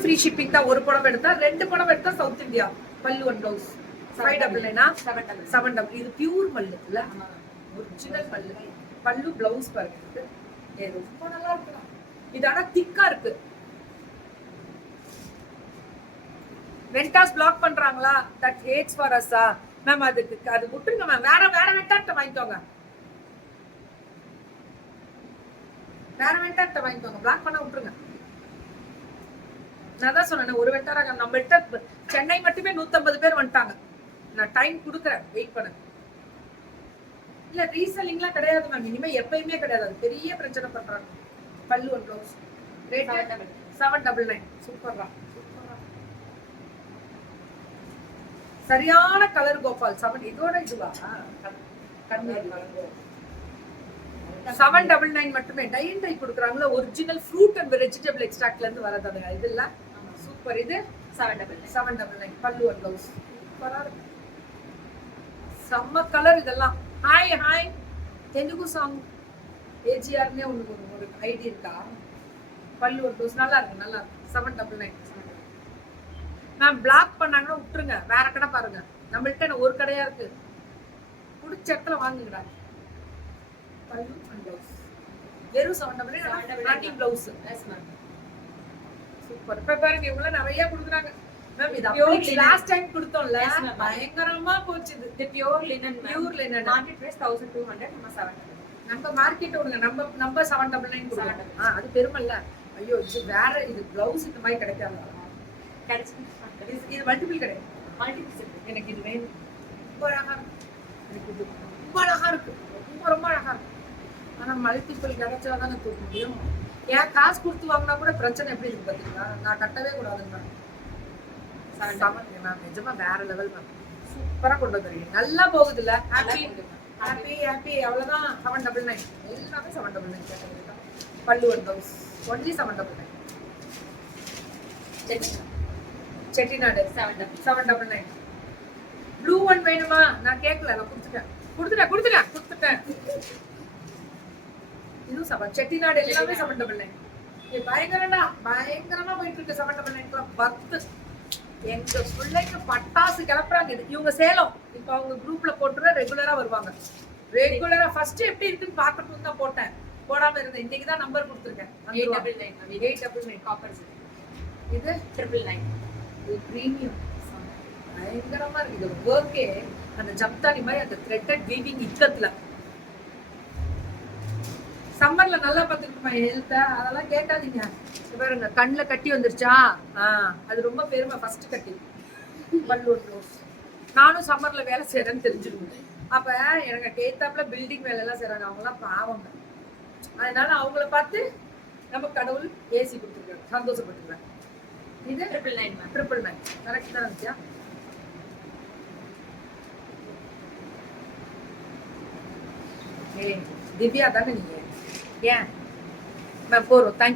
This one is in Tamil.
ஃப்ரீ ஷிப்பிங் தான். ஒரு புடவை எடுத்தா 2 புடவை எடுத்தா சவுத் இந்தியா. பல்லு அண்ட் ப்ளவுஸ் 599 7 இது பியூர் மல்லு இல்ல, ஒரிஜினல் மல்லு. பல்லு ப்ளவுஸ் பாருங்க, ரொம்ப நல்லா இருக்கு. இது ஆனா திக்கா இருக்கு. வெண்டாஸ் பிளாக் பண்றாங்களா? தட் ஹேட்ஸ் ஃபார் அஸ்ஸா மேம். அதுக்கு அது விட்டுருங்க மேம். வேற வேற வெண்டாட்ட வாங்கிக்கோங்க, வேற வெண்டாட்ட வாங்கிக்கோங்க. பிளாக் பண்ண விட்டுருங்க. நான் தான் சொன்னேன், ஒரு வெட்டாராக நம்மள்ட்ட சென்னை மட்டுமே 150 பேர் வந்துட்டாங்க. நான் டைம் கொடுக்குறேன், வெயிட் பண்ணுங்க. இல்ல ரீசெல்லிங்லாம் கிடையாது மேம், இனிமே எப்பயுமே கிடையாது. அது பெரிய பிரச்சனை பண்றாங்க. பல்லு அண்ட் ப்ளவுஸ் ரேட் 799. சூப்பர்ரா, சரியான கலர் கோபால். 7 இதோட இதுவா 799 மட்டுமே. டை அண்ட் டை கொடுக்குறாங்களா? ஒரிஜினல் ஃப்ரூட் அண்ட் வெஜிடபிள் எக்ஸ்ட்ராக்ட்ல இருந்து வரது இது இல்ல. சூப்பர். இது 799 பல்லு அண்ட் ப்ளவுஸ். சூப்பரா இருக்கு, செம்ம கலர் இதெல்லாம். Hi hi. தெலுங்கு சாங் ஏஜிஆர்னே ஒரு ஐடி இருக்கா? பல்லு அண்ட் ப்ளவுஸ் நல்லா இருக்கு, நல்லா இருக்கு. 799 மேம். பிளாக் பண்ணாங்கன்னா விட்டுருங்க, வேற கடை பாருங்க. நம்மள்ட்ட ஒரு கடையா இருக்கு, பிடிச்ச இடத்துல வாங்குங்கடா. பல்லு அண்ட் ப்ளவுஸ் வெறும் 799 ப்ளவுஸ். சூப்பர். இப்ப பாருங்க, இவங்க நிறைய கொடுக்குறாங்க மேம். இது அப்படியே லாஸ்ட் டைம் கொடுத்தோம்ல, பயங்கரமா போச்சு. இது pure linen. Pure linen market price 1200, நம்ம 700. நம்ம மார்க்கெட் விடுங்க, நம்ம 799 கொடுக்குறோம். அது பெருமல்ல. ஐயோ, இது வேற. இது ப்ளவுஸ் இந்த மாதிரி கிடைக்காது. இது மல்டிபிள் கிடையாது, மல்டிபிள். எனக்கு இது வேணும். ரொம்ப அழகா இருக்கு, எனக்கு இது ரொம்ப அழகா இருக்கு, ரொம்ப ரொம்ப அழகா இருக்கு. ஆனா மல்டிபிள் கிடைச்சாதானே தூக்க முடியும். ஏன் காசு கொடுத்து வாங்கினா கூட பிரச்சனை எப்படி இருக்கு பாத்தீங்களா? நான் கட்டவே கூடாதுன்னு நிஜமா வேற லெவல் மேம். சூப்பரா கொண்டு வந்துருக்கீங்க, நல்லா போகுது இல்ல? Happy happy happy. அவ்வளவுதான். 799 எல்லாமே 799. பல்லு and blouse only 799. Chettinad 799. Blue one வேணுமா? நான் கேட்கல, நான் கொடுத்துட்டேன். இது செட்டிநாடு எல்லாமே 799. பயங்கரமா போயிட்டு இருக்கு. 799 பர்த். எங்க பிள்ளைங்க பட்டாசு கிளப்புறாங்க. இவங்க சேலம். இப்ப அவங்க குரூப்ல போட்டுற ரெகுலரா வருவாங்க. ரெகுலரா ஃபர்ஸ்ட் எப்படி இருக்குன்னு பாக்கட்டும் தான் போட்டேன், போடாம இருந்தேன். இன்னைக்கு தான் நம்பர் கொடுத்துருக்கேன். 899 காப்பர். இது 999. இது பிரீமியம். பயங்கரமா இருக்கு. இது ஒர்க்கே அந்த ஜப்தானி மாதிரி அந்த த்ரெட்டட் வீவிங் இக்கத்துல. சம்மர்ல நல்லா பார்த்துக்கிட்டுமா ஹெல்த்த, அதெல்லாம் கேட்காதீங்க. பாருங்க, கண்ணில் கட்டி வந்துருச்சா? அது ரொம்ப பெருமை. ஃபர்ஸ்ட் கட்டி பல்லு ப்ளவுஸ். நானும் சம்மர்ல வேலை செய்யறேன்னு தெரிஞ்சுக்கணும். அப்ப எனக்கு ஏத்தாப்புல பில்டிங் வேலை எல்லாம் செய்யறாங்க. அவங்கலாம் பாவங்க. அதனால அவங்கள பார்த்து நம்ம கடவுள் ஏசி கொடுத்துருக்காரு, சந்தோஷப்பட்டுருக்காங்க. இது 999 கரெக்ட் தான் இருந்துச்சா? திவ்யா தானே நீங்க? ஏன் மேம் போறோம். தேங்க்யூ.